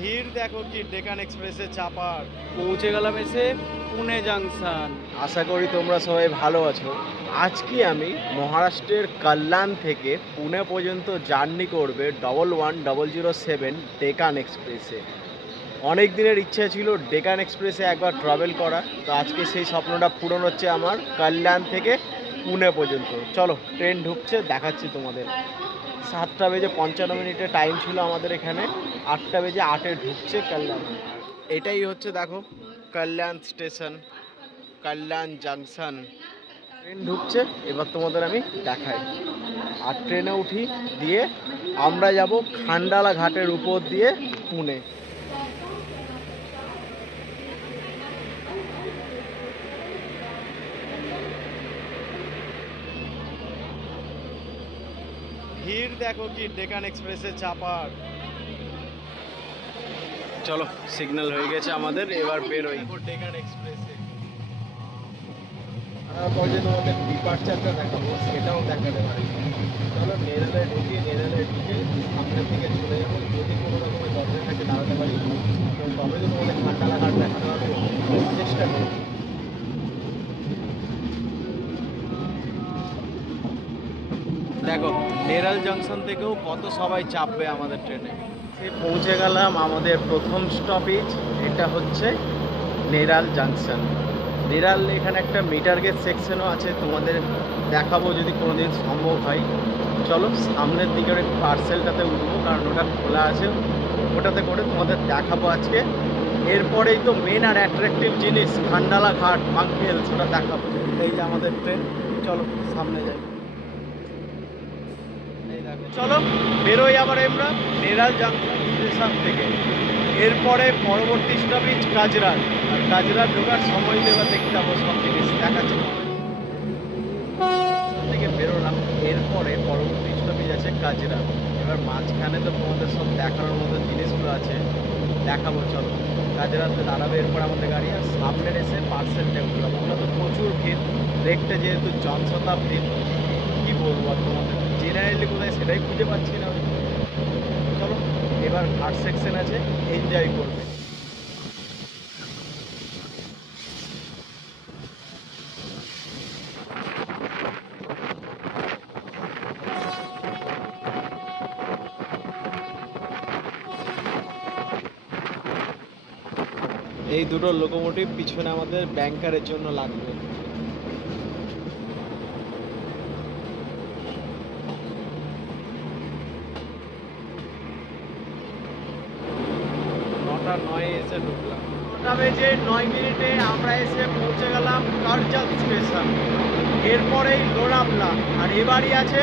ভিড় দেখো কি ডেকান এক্সপ্রেসে চাপার। পৌঁছে গেলাম এসে পুনে জাংশন। আশা করি তোমরা সবাই ভালো আছো। আজকে আমি মহারাষ্ট্রের কল্যাণ থেকে পুনে পর্যন্ত জার্নি করবে 11007 ডেকান এক্সপ্রেসে। অনেক দিনের ইচ্ছা ছিল ডেকান এক্সপ্রেসে একবার ট্রাভেল করা, তো আজকে সেই স্বপ্নটা পূরণ হচ্ছে আমার কল্যাণ থেকে পুনে পর্যন্ত। চলো ট্রেন ঢুকছে, দেখাচ্ছি তোমাদের। 7:55 টাইম ছিল আমাদের এখানে, 8:08 ঢুকছে কল্যাণ। এটাই হচ্ছে দেখো কল্যাণ স্টেশন, কল্যাণ জাংশন। ট্রেন ঢুকছে, এবার তোমাদের আমি দেখাই। আর ট্রেনে উঠি, দিয়ে আমরা যাব খান্ডালা ঘাটের উপর দিয়ে পুনে। ভিড় দেখো কি ডেকান এক্সপ্রেসে চাপার। চলো সিগন্যাল হয়ে গেছে আমাদের, এবার বেরোই ডেকান এক্সপ্রেসে। পরে তোমাদের ডিপার্চারটা দেখাবো, সেটাও দেখাতে পারি। চলো নেরালে ঢুকি, নেরালে ঢুকে সামনের দিকে চলে যাবো। যদি কোনো রকমের দরজা থাকে দাঁড়াতে পারি, তো তবে তো তোমাদের খান্ডালা ঘাট দেখানো হবে, চেষ্টা করি। দেখো নেরাল জংশন থেকেও কত সবাই চাপবে আমাদের ট্রেনে। পৌঁছে গেলাম আমাদের প্রথম স্টপেজ, এটা হচ্ছে নেরাল জাংশন। নেরাল এখানে একটা মিটার গেজ সেকশনও আছে, তোমাদের দেখাবো যদি কোনো দিন সম্ভব হয়। চলো সামনের দিকে ওই পার্সেলটাতে উঠবো, কারণ ওটা খোলা আছে, ওটাতে করে তোমাদের দেখাবো আজকে। এরপরেই তো মেন আর অ্যাট্রাকটিভ জিনিস খান্ডালা ঘাট বাঙ্কেল, সেটা দেখাবো। এই যে আমাদের ট্রেন, চলো সামনে যাই। চলো বেরোই আবার আমরা নেরাল জাংশন স্টেশন থেকে। এরপরে পরবর্তী স্টপেজ কাজরাট, আর কাজরাট ঢোকার সময় দেওয়া দেখতে পাবো, সব জিনিস দেখাচ্ছি থেকে বেরোলাম। এরপরে পরবর্তী স্টপেজ আছে কাজরাট। এবার মাঝখানে তো তোমাদের সব দেখানোর মতো জিনিসগুলো আছে, দেখাবো। চলো কাজরাতে দাঁড়াবে এরপর আমাদের গাড়ি, আর সামনের এসে পার্সেলটা উঠলাম। ওগুলো তো প্রচুর ভিড়, দেখতে যেহেতু জনশতাব্দী, কী বলবো আর তোমাদের, জেনারেলি কোথায় সেটাই খুঁজে পাচ্ছি না। চলো এবার ঘাট সেকশন আছে, এনজয় করবে। এই দুটো লোকোমোটিভ পিছনে আমাদের ব্যাংকারের জন্য লাগবে। 9:09 এসে ঢুকলাম। 9:09 আমরা এসে পৌঁছে গেলাম কার্জাত স্টেশন। এরপরেই লোনাভলা, আর এবারই আছে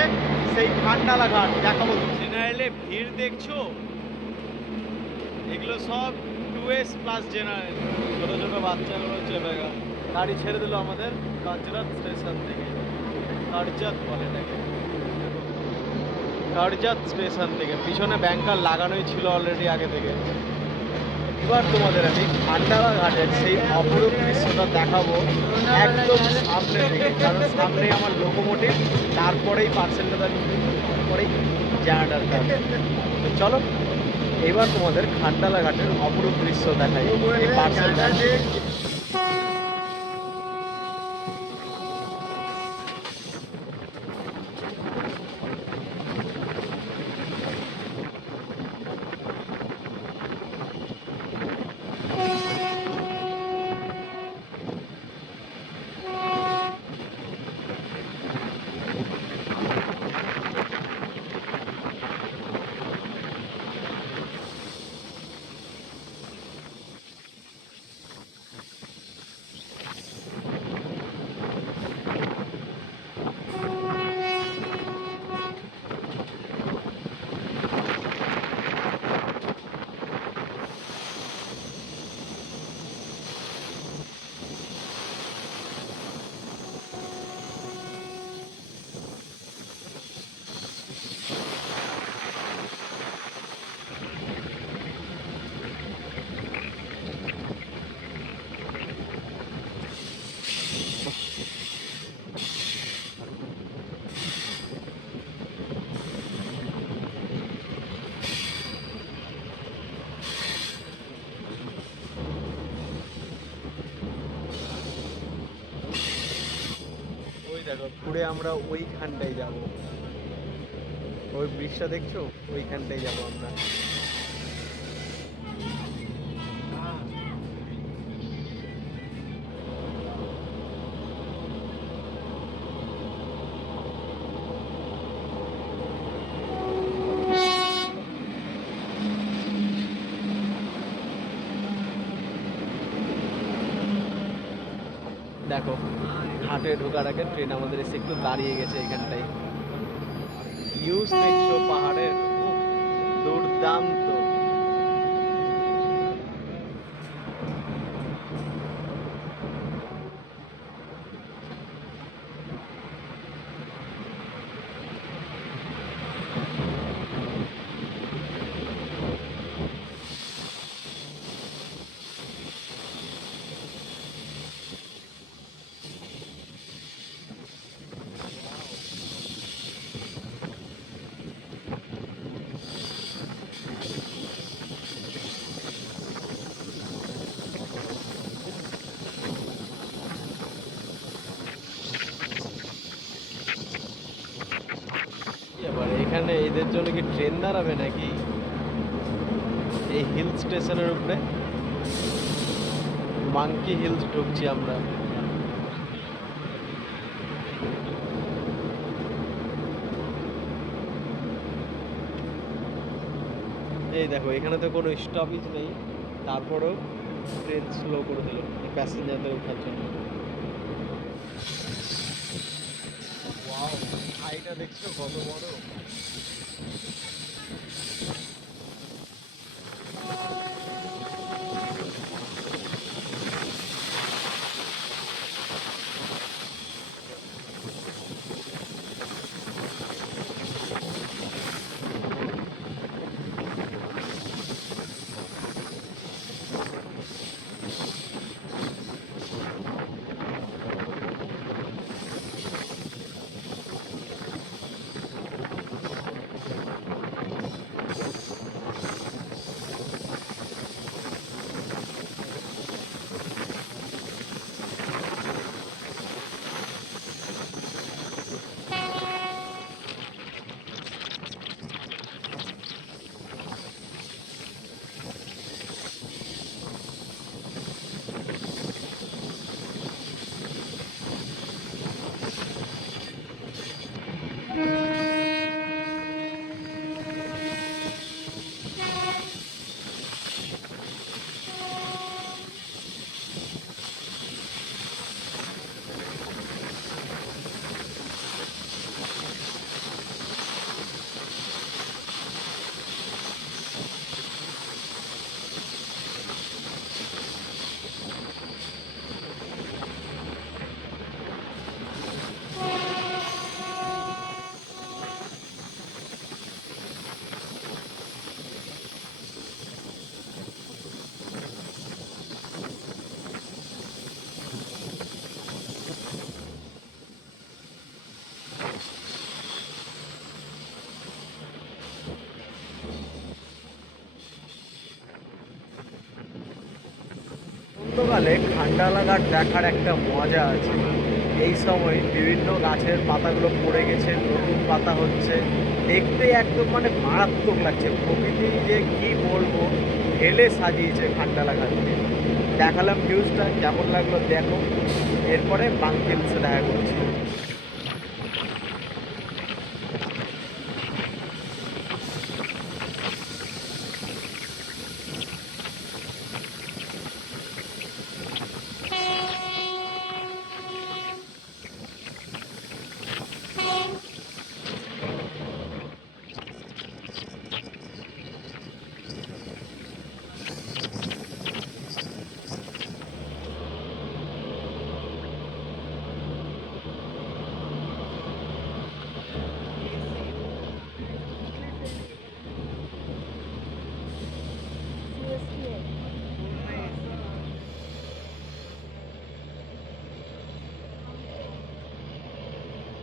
সেই খান্ডালা ঘাট দেখাবো। জেনারেলে ভিড় দেখছো, এগুলো সব 2S প্লাস জেনারেল। ছোটো ছোটো বাচ্চাগুলো চেপে গেল। গাড়ি ছেড়ে দিল আমাদের কার্জাত স্টেশন থেকে। কার্জাত বলে এটাকে, কার্জাত স্টেশন থেকে। পিছনে ব্যাংকার লাগানোই ছিল অলরেডি আগে থেকে। এবার তোমাদের আমি খান্ডালা ঘাটের সেই অপরূপ দৃশ্যটা দেখাবো একদম সামনে থেকে, কারণ সামনে আমার লোকোমোটিভ, তারপরেই পার্সেলটা আমি, তারপরেই জানাটার কাজ। তো চলো এবার তোমাদের খান্ডালা ঘাটের অপরূপ দৃশ্য দেখাই। এই পার্সেলটা দেখো ঘুরে আমরা ওইখানটায় যাব, ওই ব্রিজটা দেখছো, ওইখানটায় যাব আমরা। দেখো ঘাটে ঢোকার আগে ট্রেন আমাদের এসে একটু দাঁড়িয়ে গেছে এখানটায়। ভিউজ দেখছো পাহাড়ের, উফ, দুর্দান্ত। এবার এখানে এদের জন্য কি ট্রেন দাঁড়াবে নাকি এই হিল স্টেশনের উপরে? মাঙ্কি হিলস ঢুকছি আমরা। এই দেখো এখানে তো কোনো স্টপেজ নেই, তারপরেও ট্রেন স্লো করে দিল প্যাসেঞ্জারদের ওঠার জন্য। ওয়াও, হাইটা দেখছো কত বড়। বসন্তকালে খান্ডালা ঘাট দেখার একটা মজা আছে। এই সময় বিভিন্ন গাছের পাতাগুলো পড়ে গেছে, নতুন পাতা হচ্ছে, দেখতে একদম মানে মারাত্মক লাগছে। প্রকৃতি যে কি বলবো, ঢেলে সাজিয়েছে খান্ডালা ঘাটকে। দেখালাম ভিউজটা, কেমন লাগলো দেখো। এরপরে বাঙ্কি হিলসে দেখা করছি।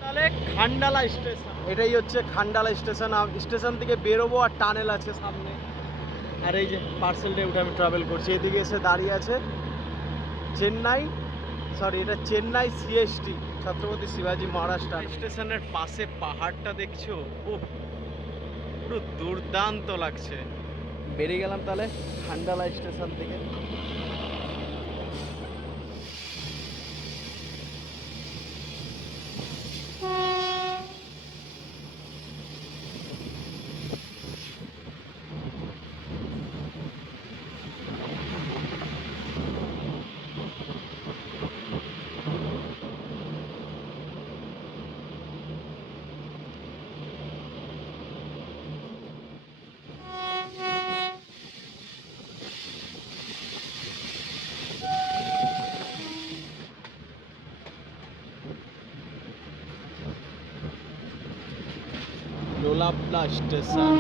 তাহলে খান্ডালা স্টেশন, এটাই হচ্ছে খান্ডালা স্টেশন। স্টেশন থেকে বেরোবো আর টানেল আছে সামনে। আর এই যে পার্সেলটা উঠে আমি ট্রাভেল করছি, এদিকে এসে দাঁড়িয়ে আছে চেন্নাই সরি এটা চেন্নাই সিএসটি, ছত্রপতি শিবাজি মহারাজ স্টেশনের পাশে পাহাড়টা দেখছো, উফ পুরো দুর্দান্ত লাগছে। বেরিয়ে গেলাম তাহলে খান্ডালা স্টেশন থেকে। লোলাপলা স্টেশন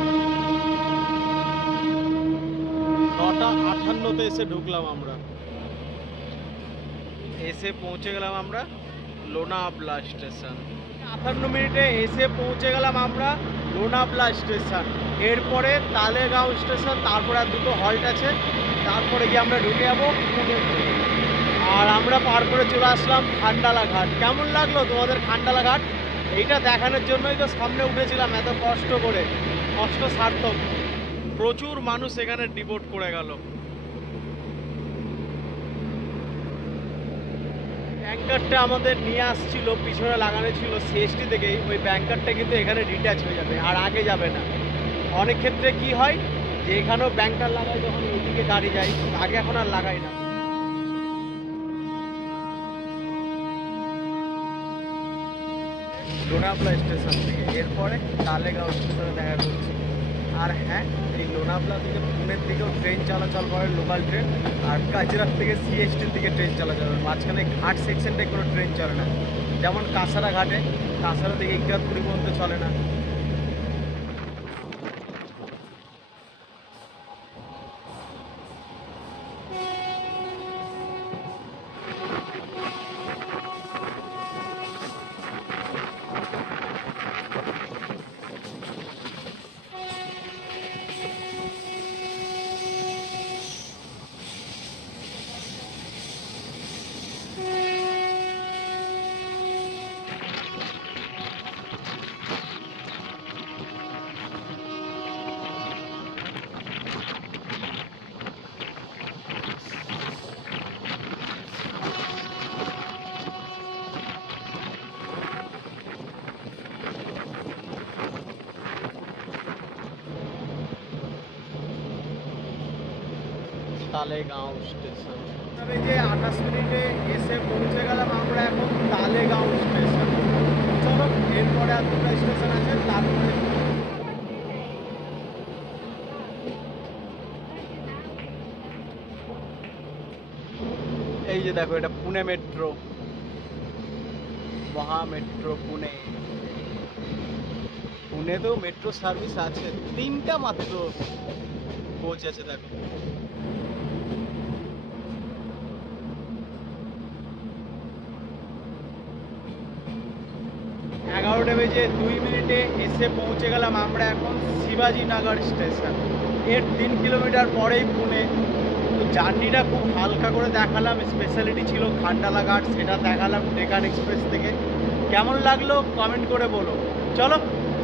9:58 এসে ঢুকলাম আমরা, এসে পৌঁছে গেলাম আমরা লোনাবলা স্টেশন। 58 মিনিটে এসে পৌঁছে গেলাম আমরা লোনাবলা স্টেশন। এরপরে তালেগাঁও স্টেশন, তারপরে আর দুটো হল্ট আছে, তারপরে গিয়ে আমরা ঢুকে যাবো পুনে। আর আমরা পার করে চলে আসলাম খান্ডালা ঘাট। কেমন লাগলো তোমাদের খান্ডালা ঘাট? এইটা দেখানোর জন্যই তো সামনে উঠেছিলাম এত কষ্ট করে, কষ্ট সার্থক। প্রচুর মানুষ এখানে ডিভোট করে গেল। ব্যাংকারটা আমাদের নিয়ে আসছিল, পিছনে লাগানো ছিল সিএসটি থেকেই, ওই ব্যাংকারটা কিন্তু এখানে ডিট্যাচ হয়ে যাবে আর আগে যাবে না। অনেক ক্ষেত্রে কি হয় যে এখানেও ব্যাংকার লাগাই যখন ওইদিকে গাড়ি যায়, আগে এখন আর লাগাই না। লোনাবলা স্টেশন থেকে এরপরে তালেগাঁও স্টেশনে দেখা করছি। আর হ্যাঁ, এই লোনাবলা থেকে পুনের দিকেও ট্রেন চলাচল করে, লোকাল ট্রেন। আর কাজিরার থেকে সিএসটির দিকে ট্রেন চলাচল করে। মাঝখানে ঘাট সেকশনটায় কোনো ট্রেন চলে না, যেমন কাঁসারা ঘাটে, কাঁসারা থেকে ইগরাতপুরি পর্যন্ত চলে না। তালেগাঁও স্টেশন। তবে যে 28 মিনিটে এসে পৌঁছে গেলাম আমরা এখন তালেগাঁও স্টেশন। চলো এরপরে আর দুটো স্টেশন আছে, তারপরে এই যে দেখো এটা পুনে মেট্রো, মহা মেট্রো পুনে। পুনেতেও মেট্রো সার্ভিস আছে, 3টা মাত্র কোচ আছে দেখো। 11টা বেজে 2 মিনিটে এসে পৌঁছে গেলাম আমরা এখন শিবাজীনগর স্টেশন। এর 3 কিলোমিটার পরেই পুনে। তো জার্নিটা খুব হালকা করে দেখালাম, স্পেশালিটি ছিল খান্ডালা ঘাট, সেটা দেখালাম ডেকান এক্সপ্রেস থেকে। কেমন লাগলো কমেন্ট করে বলো। চলো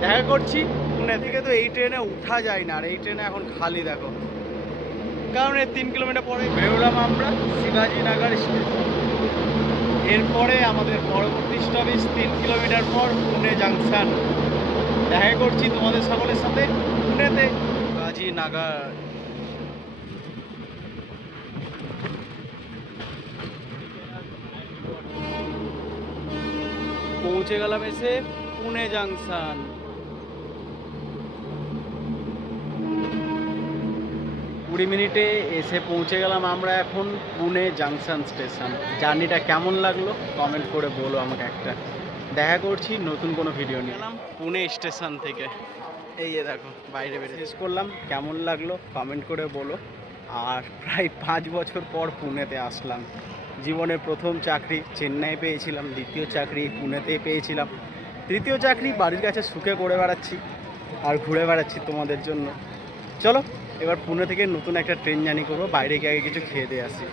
দেখা করছি পুনে থেকে। তো এই ট্রেনে উঠা যায় না, আর এই ট্রেনে এখন খালি দেখো, কারণ এর 3 কিলোমিটার পরে বেরোলাম আমরা শিবাজীনগর স্টেশন। এরপরে আমাদের পরবর্তী স্টপেজ 3 কিলোমিটার পর পুনে জাংশন। দেখা করছি তোমাদের সকলের সাথে পুনেতে। শিবাজীনগর পৌঁছে গেলাম এসে পুনে জাংশন। 20 মিনিটে এসে পৌঁছে গেলাম আমরা এখন পুনে জাংশন স্টেশন। জার্নিটা কেমন লাগলো কমেন্ট করে বলো আমাকে একটা। দেখা করছি নতুন কোনো ভিডিও নিয়ে। গেলাম পুনে স্টেশন থেকে, এই যে দেখো বাইরে বেরিয়ে শেষ করলাম। কেমন লাগলো কমেন্ট করে বলো। আর প্রায় 5 বছর পর পুনেতে আসলাম। জীবনের প্রথম চাকরি চেন্নাই পেয়েছিলাম, দ্বিতীয় চাকরি পুনেতেই পেয়েছিলাম, তৃতীয় চাকরি বাড়ির কাছে সুখে করে বেড়াচ্ছি আর ঘুরে বেড়াচ্ছি তোমাদের জন্য। চলো এবার পুনে থেকে নতুন একটা ট্রেন জার্নি করবো, বাইরে গিয়ে আগে কিছু খেয়ে দিয়ে আসি।